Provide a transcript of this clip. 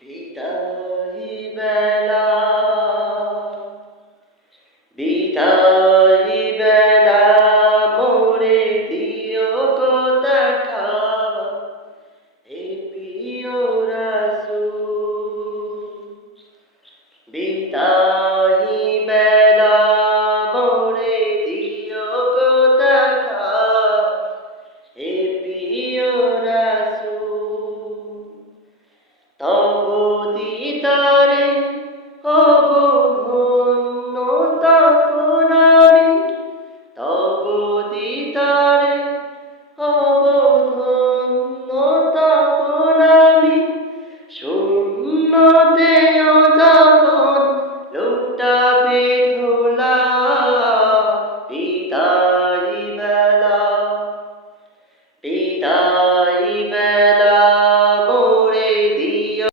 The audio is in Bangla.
বিদায়ী বেলা, বিদায়ী বেলা মোরে দিও গো দেখা, হে প্রিয় রাসূল। বিদায়ী বেলা মোরে দিও গো দেখা, হে প্রিয় রাসূল। তব দিদারে